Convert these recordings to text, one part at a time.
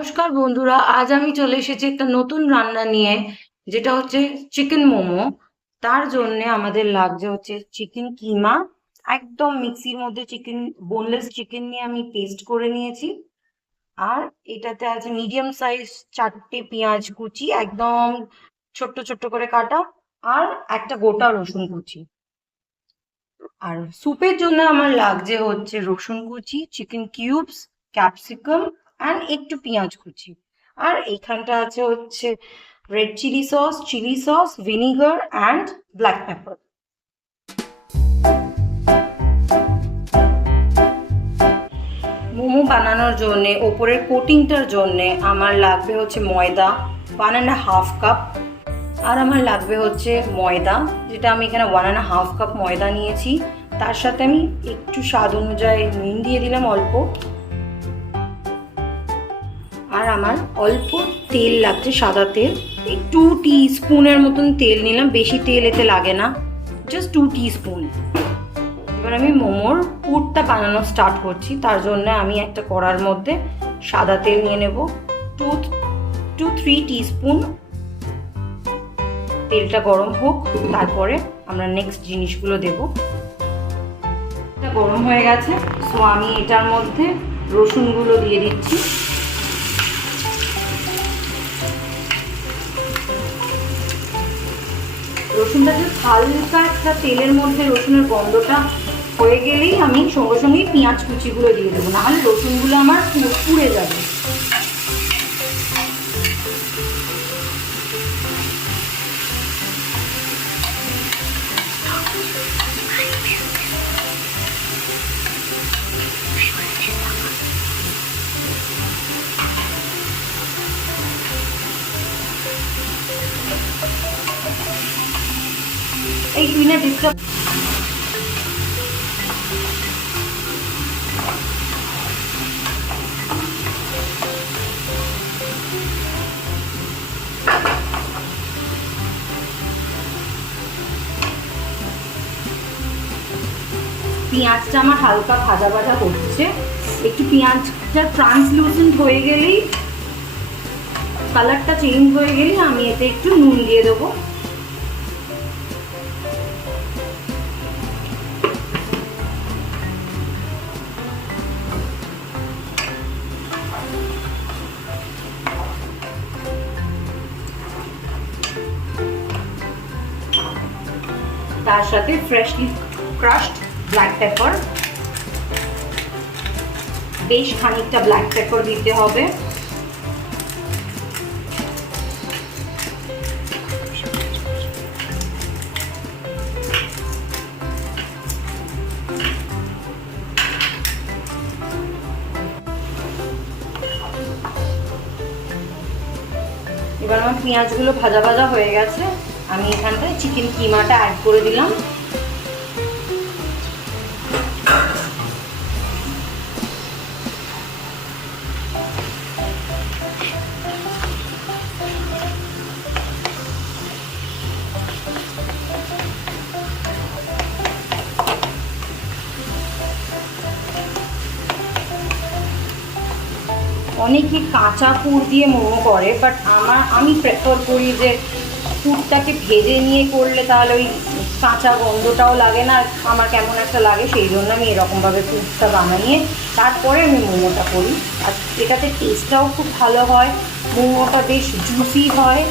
নমস্কার বন্ধুরা, আজ আমি চলে এসেছি একটা নতুন রান্না নিয়ে, যেটা হচ্ছে চিকেন মোমো। তার জন্য আমাদের লাগছে হচ্ছে চিকেন কিমা। একদম মিক্সির মধ্যে চিকেন, বোনলেস চিকেন নিয়ে আমি পেস্ট করে নিয়েছি। আর এটাতে আছে মিডিয়াম সাইজ 4টে পেঁয়াজ কুচি, একদম ছোট্ট ছোট্ট করে কাটা, আর একটা গোটা রসুন কুচি। আর স্যুপের জন্য আমার লাগছে হচ্ছে রসুন কুচি, চিকেন কিউবস, ক্যাপসিকাম অ্যান্ড একটু পেঁয়াজ কুচি। আর এইখানটা আছে হচ্ছে red chilli sauce, vinegar and black pepper. Momo বানানোর জন্যে ওপরের কোটিংটার জন্যে আমার লাগবে হচ্ছে ময়দা 1.5 কাপ। আর আমার লাগবে হচ্ছে ময়দা, যেটা আমি এখানে 1.5 কাপ ময়দা নিয়েছি। তার সাথে আমি একটু স্বাদ অনুযায়ী নুন দিয়ে দিলাম অল্প। আর আমার অল্প তেল লাগছে, সাদা তেল, এই 2 টিস্পুনের মতন তেল নিলাম, বেশি তেল এতে লাগে না, জাস্ট 2 টিস্পুন। এবার আমি মোমোর পুরটা বানানো স্টার্ট করছি। তার জন্য আমি একটা কড়ার মধ্যে সাদা তেল নিয়ে নেব, 2-3 টিস্পুন। তেলটা গরম হোক, তারপরে আমরা নেক্সট জিনিসগুলো দেব। এটা গরম হয়ে গেছে, সো আমি এটার মধ্যে রসুনগুলো দিয়ে দিচ্ছি। রসুনটা যে হালকা একটা তেলের মধ্যে রসুনের গন্ধটা হয়ে গেলেই আমি সঙ্গে সঙ্গেই পেঁয়াজ কুচিগুলো দিয়ে দেবো, নাহলে রসুনগুলো আমার পুড়ে যাবে। এই তুই না ডিস্টার্ব। পেঁয়াজটা আমার হালকা ভাজা ভাজা হচ্ছে, একটু পেঁয়াজটা ট্রান্সলুসেন্ট হয়ে গেলেই, কালারটা চেঞ্জ হয়ে গেলেই আমি এতে একটু নুন দিয়ে দেবো। তার সাথে ফ্রেশলি ক্রাশড ব্ল্যাক পেপার, বেশ খানিকটা ব্ল্যাক পেপার দিতে হবে। এবার আমার পেঁয়াজগুলো ভাজা ভাজা হয়ে গেছে, আমি এখানটায় চিকেন কিমাটা অ্যাড করে দিলাম। অনেকে কাঁচা পুর দিয়ে মোমো করে, বাট আমি প্রেফার করি যে পুরটাকে ভেজে নিয়ে করলে তাহলে ওই কাঁচা গন্ধটাও লাগে না, আমার কেমন একটা লাগে, সেই জন্য আমি এরকমভাবে পুরটা বানিয়ে তারপরে আমি মোমোটা করি। আর এটাতে টেস্টটাও খুব ভালো হয়, মোমোটা বেশ জুসি হয়।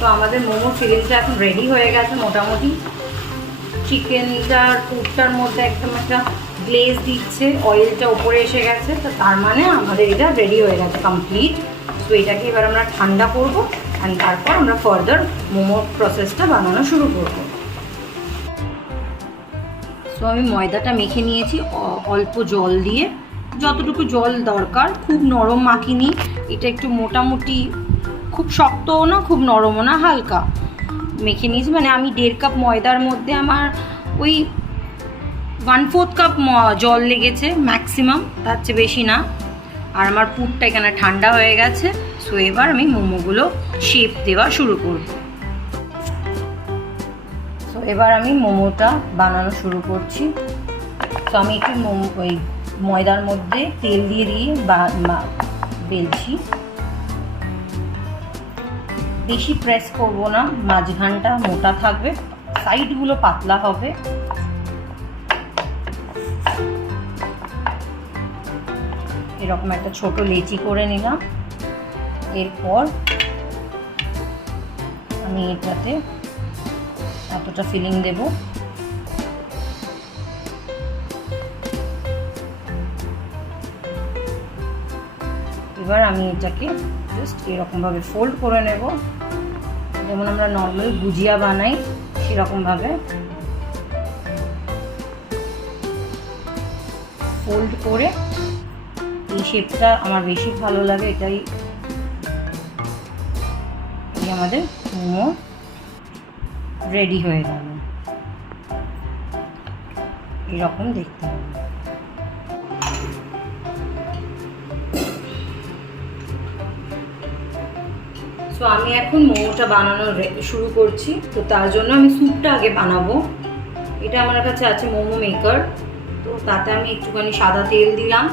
তো আমাদের মোমো ফিলিংসটা এখন রেডি হয়ে গেছে মোটামুটি। চিকেনটার পুরটার মধ্যে একদম একটা গ্লেজ দিচ্ছে, অয়েলটা উপরে এসে গেছে, তো তার মানে আমাদের এটা রেডি হয়ে গেছে কমপ্লিট। তো এটাকে এবার আমরা ঠান্ডা করবো, অ্যান্ড তারপর আমরা ফার্দার মোমো প্রসেসটা বানানো শুরু করবো। সো আমি ময়দাটা মেখে নিয়েছি অল্প জল দিয়ে, যতটুকু জল দরকার, খুব নরম মাখিনি, এটা একটু মোটামুটি, খুব শক্তও না খুব নরমও না, হালকা। মেখে নিয়েছি, মানে আমি 1.5 কাপ ময়দার মধ্যে আমার ওই 1/4 কাপ জল লেগেছে ম্যাক্সিমাম, তার চেয়ে বেশি না। আর আমার পুরটা এখানে ঠান্ডা হয়ে গেছে। সো এবার আমি মোমোগুলো শেপ দেওয়া শুরু করব। সো এবার আমি মোমোটা বানানো শুরু করছি। তো আমি একটু ওই ময়দার মধ্যে তেল দিয়ে বেলছি। বেশি প্রেস করব না, মাঝখানটা মোটা থাকবে, সাইডগুলো পাতলা হবে। এরকম একটা ছোট লেচি করে নিলাম। এরপর আমি এটাতে এতটা ফিলিং দেব। এবার আমি এটাকে জাস্ট এরকমভাবে ফোল্ড করে নেব, যেমন আমরা নর্মাল গুজিয়া বানাই সেরকমভাবে ফোল্ড করে। এই শেপটা আমার বেশি ভালো লাগে, এটাই আমাদের মোমো রেডি হয়ে গেল। এরকম দেখতে হবে। সো আমি এখন মোমোটা বানানো শুরু করছি। তো তার জন্য আমি স্যুপটা আগে বানাবো। এটা আমার কাছে আছে মোমো মেকার। তো তাতে আমি একটুখানি সাদা তেল দিলাম,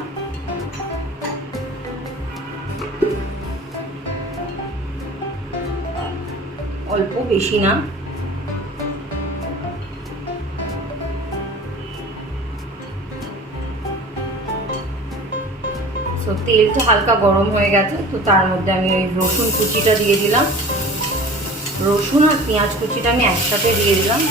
অল্প, বেশি না। সো তেলটা হালকা গরম হয়ে গেছে। তো তার মধ্যে আমি ওই রসুন কুচিটা দিয়ে দিলাম। রসুন আর পেঁয়াজ কুচিটা আমি একসাথে দিয়ে দিলাম।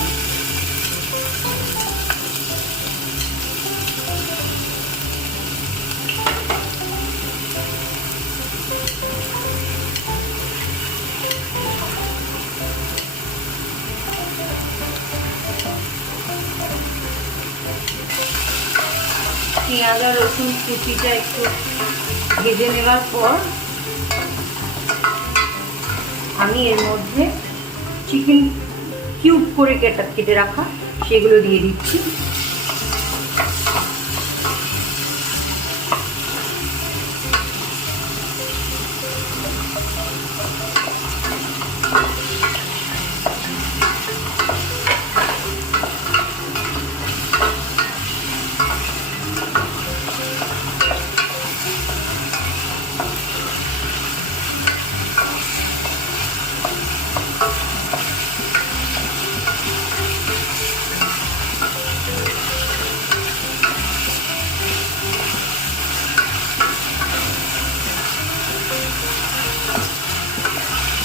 পেঁয়াজ আর রসুন কুচিটা একটু ভেজে নেওয়ার পর আমি এর মধ্যে চিকেন কিউব করে কেটে রাখা সেগুলো দিয়ে দিচ্ছি।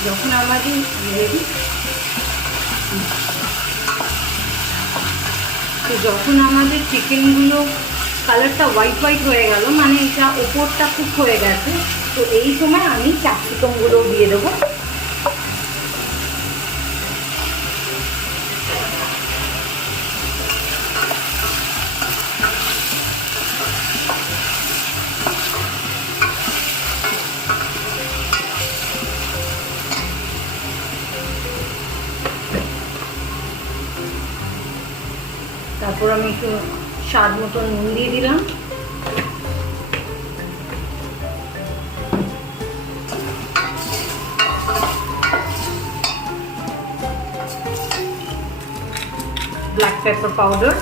যখন আমাদের রেডি, তো যখন আমাদের চিকেনগুলো কালারটা হোয়াইট হয়ে গেল, মানে এটা ওপরটা কুক হয়ে গেছে, তো এই সময় আমি ক্যাপসিকামগুলো দিয়ে দেবো। তারপর আমি একটু স্বাদ মতো নুন দিয়ে দিলাম। ব্ল্যাক পেপার পাউডার,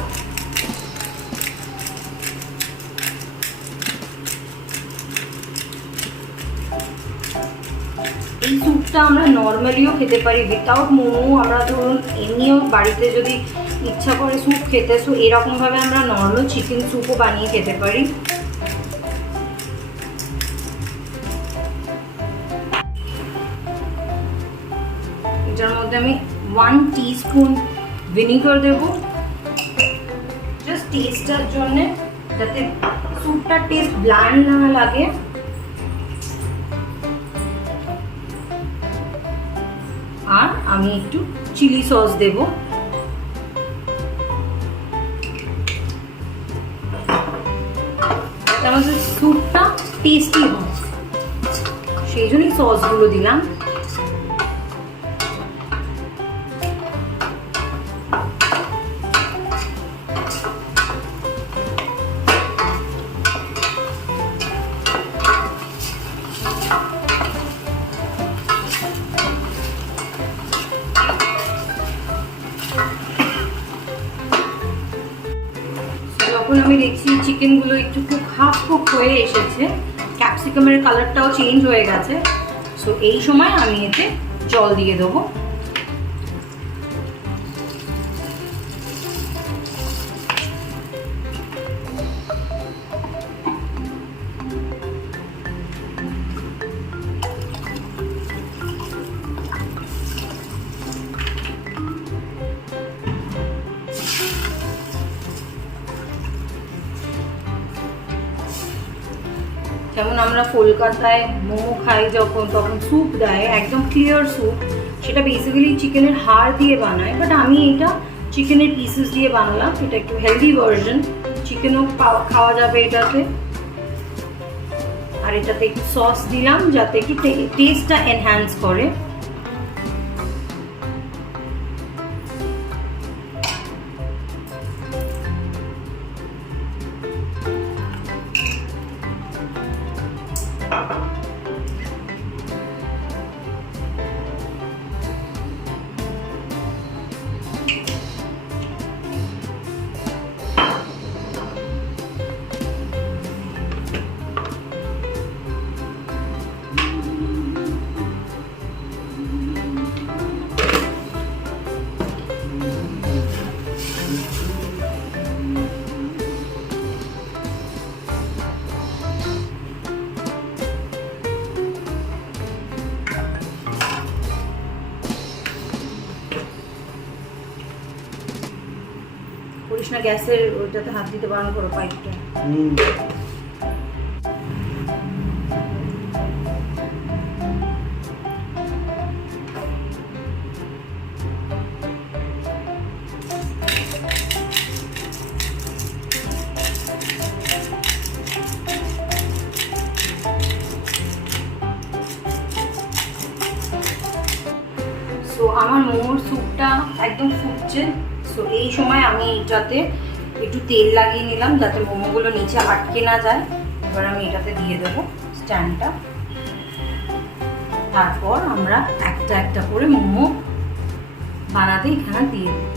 এই স্যুপটা আমরা নর্মালিও খেতে পারি উইথাউট মোমো। আমরা ধরুন এমনিও বাড়িতে যদি ইচ্ছা করে স্যুপ খেতে, সো এরকমভাবে আমরা নর্মাল চিকেন স্যুপও বানিয়ে খেতে পারি। এটার মধ্যে আমি 1 টিস্পুন ভিনিগার দেব, জাস্ট টেস্টার জন্যে, যাতে স্যুপটার টেস্ট ব্ল্যান্ড না লাগে। আর আমি একটু চিলি সস দেব। আমাদের স্যুপটা টেস্টি হয়, সেই জন্যই সসগুলো দিলাম। আমি দেখছি চিকেনগুলো একটু খুব হাফ কুক হয়ে এসেছে, ক্যাপসিকামের কালারটাও চেঞ্জ হয়ে গেছে। সো এই সময় আমি এতে জল দিয়ে দেবো। যেমন আমরা কলকাতায় মোমো খাই যখন, তখন স্যুপ দেয়, একদম ক্লিয়ার স্যুপ, সেটা বেসিক্যালি চিকেনের হাড় দিয়ে বানায়, বাট আমি এটা চিকেনের পিসেস দিয়ে বানালাম। এটা একটু হেলদি ভার্সন, চিকেনও খাওয়া যাবে এটাতে। আর এটাতে একটু সস দিলাম যাতে একটু টেস্টটা এনহ্যান্স করে। করিস না, গ্যাসের ওইটাতে হাত দিতে বারণ করো, পাইপটা। সো আমার মোমোর স্যুপটা একদম ফুটছে। সো এই সময় আমি এটাতে একটু তেল লাগিয়ে নিলাম যাতে মোমোগুলো নিচে আটকে না যায়। এবার আমি এটাতে দিয়ে দেবো স্ট্যান্ডটা। তারপর আমরা একটা একটা করে মোমো বানাতে এখানে দিয়ে দেবো।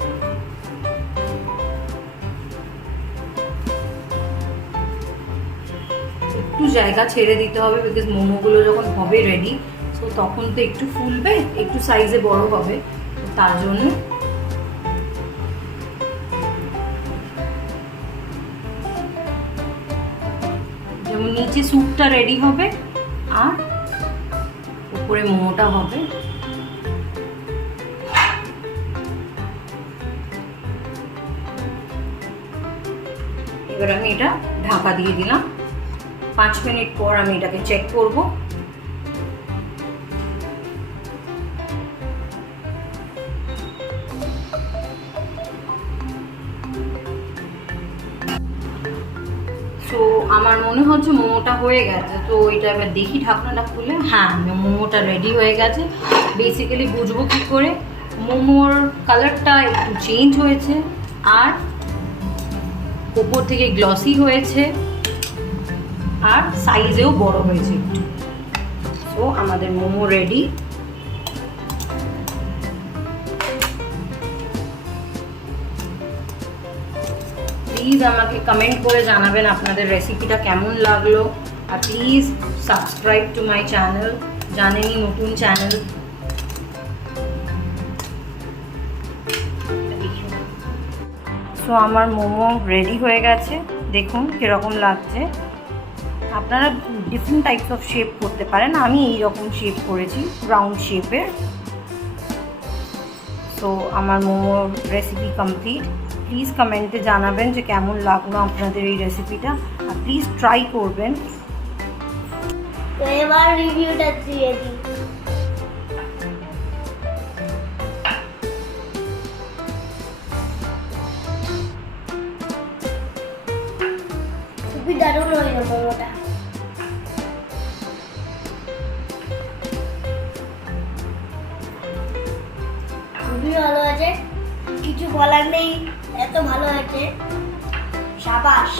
একটু জায়গা ছেড়ে দিতে হবে, বিকজ মোমোগুলো যখন হবে রেডি, তো তখন তো একটু ফুলবে, একটু সাইজে বড় হবে, তার জন্য যেমন নিচে স্যুপটা রেডি হবে আর উপরে মোমোটা হবে। এবার আমি এটা ঢাকা দিয়ে দিলাম। 5 মিনিট পর আমি এটাকে চেক করব। তো আমার মনে হচ্ছে মোমোটা হয়ে গেছে। তো এটা এবার দেখি ঢাকনাটা খুলে, হ্যাঁ মোমোটা রেডি হয়ে গেছে। বেসিক্যালি বুঝবো কি করে, মোমোর কালারটা একটু চেঞ্জ হয়েছে আর উপর থেকে গ্লসি হয়েছে আর সাইজেও বড় হয়েছে একটু। তো আমাদের মোমো রেডি। প্লিজ আমাকে কমেন্ট করে জানাবেন আপনাদের রেসিপিটা কেমন লাগলো। আর please subscribe to my channel, জানেনই নতুন চ্যানেল। সো আমার মোমো রেডি হয়ে গেছে, দেখুন কীরকম লাগছে। আপনারা ডিফারেন্ট টাইপস অফ শেপ করতে পারেন, আমি এই রকম শেপ করেছি, রাউন্ড শেপের। সো আমার মোমোর রেসিপি কমপ্লিট। প্লিজ কমেন্টে জানাবেন যে কেমন লাগলো আপনাদের এই রেসিপিটা, আর প্লিজ ট্রাই করবেন। তো এবার রিভিউটা দিয়ে দিই। খুবই দারুণ হইলো মোমোটা। খুবই ভালো আছে, কিছু বলার নেই, এত ভালো হয়েছে, সাবাস।